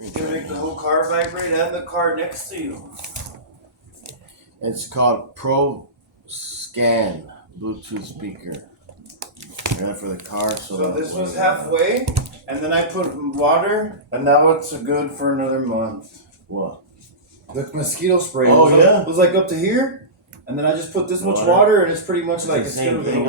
You can make the whole car vibrate and the car next to you. It's called proscan Bluetooth speaker. Yeah, for the car. So this was halfway, and then I put water, and now it's good for another month. What? The mosquito spray. Oh, yeah? It was like up to here, and then I just put this much water, and it's pretty much like the a same thing.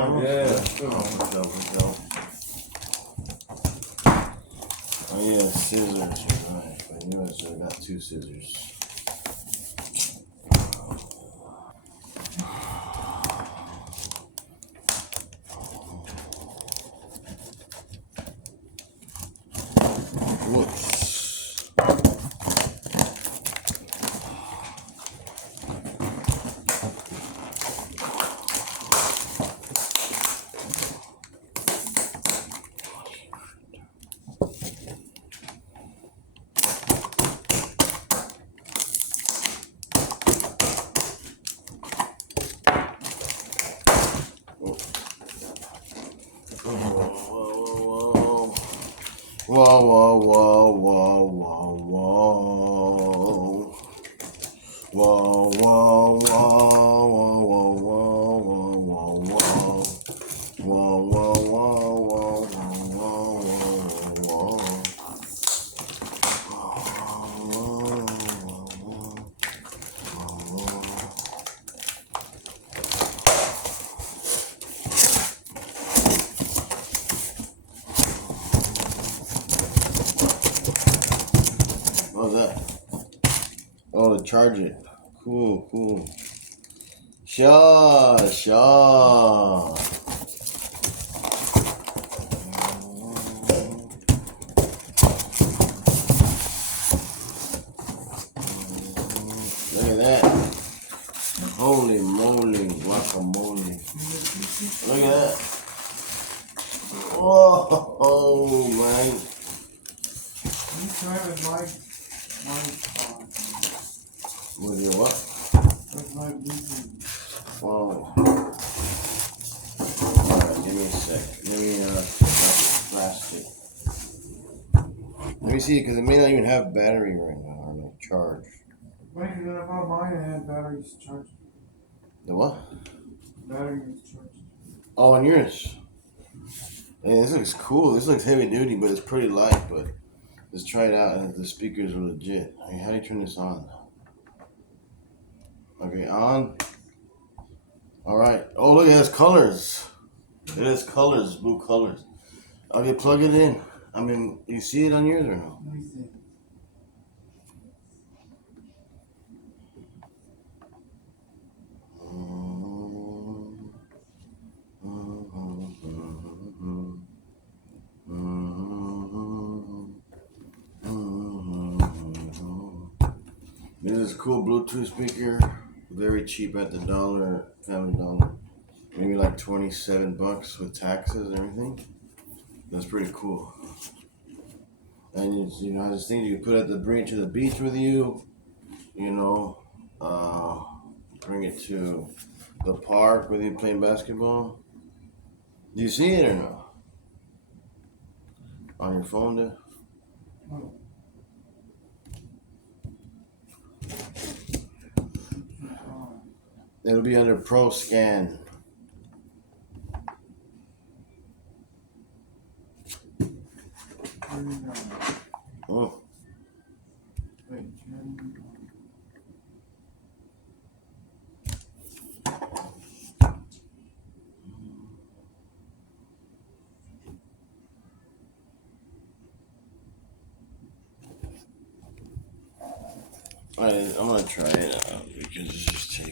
Oh yeah, scissors. Right. I knew I should have got 2 scissors. Whoops. Whoa, whoa, whoa, whoa, whoa, whoa. Whoa, whoa, whoa, whoa, whoa, whoa, whoa, whoa. Whoa, whoa, whoa, whoa, whoa, whoa, What's that? Oh, to charge it. Cool, cool. Sure. Look at that. Holy moly, guacamole. Look at that. Whoa, man. You try with my With your what? with my Bluetooth. Whoa. Alright, give me a sec. Let me plastic. Let me see, because it may not even have battery right now, or no charge. Wait, you know about mine and batteries charged. The what? Batteries charged. Oh, and yours. Hey, this looks cool. This looks heavy duty, but it's pretty light. But let's try it out. And the speakers are legit. Hey, how do you turn this on? Okay, on. All right. Oh, look, it has colors. It has colors, blue colors. Okay, plug it in. I mean, you see it on yours or no? Let me see. This is a cool Bluetooth speaker. Very cheap at the Family Dollar. Maybe like $27 with taxes and everything. That's pretty cool. And you know, this thing you can put at the bring it to the beach with you. You know, bring it to the park with you playing basketball. Do you see it or no? On your phone there? Oh. It'll be under Pro Scan. Oh. Wait, Alright, I'm gonna try it because it's just taking.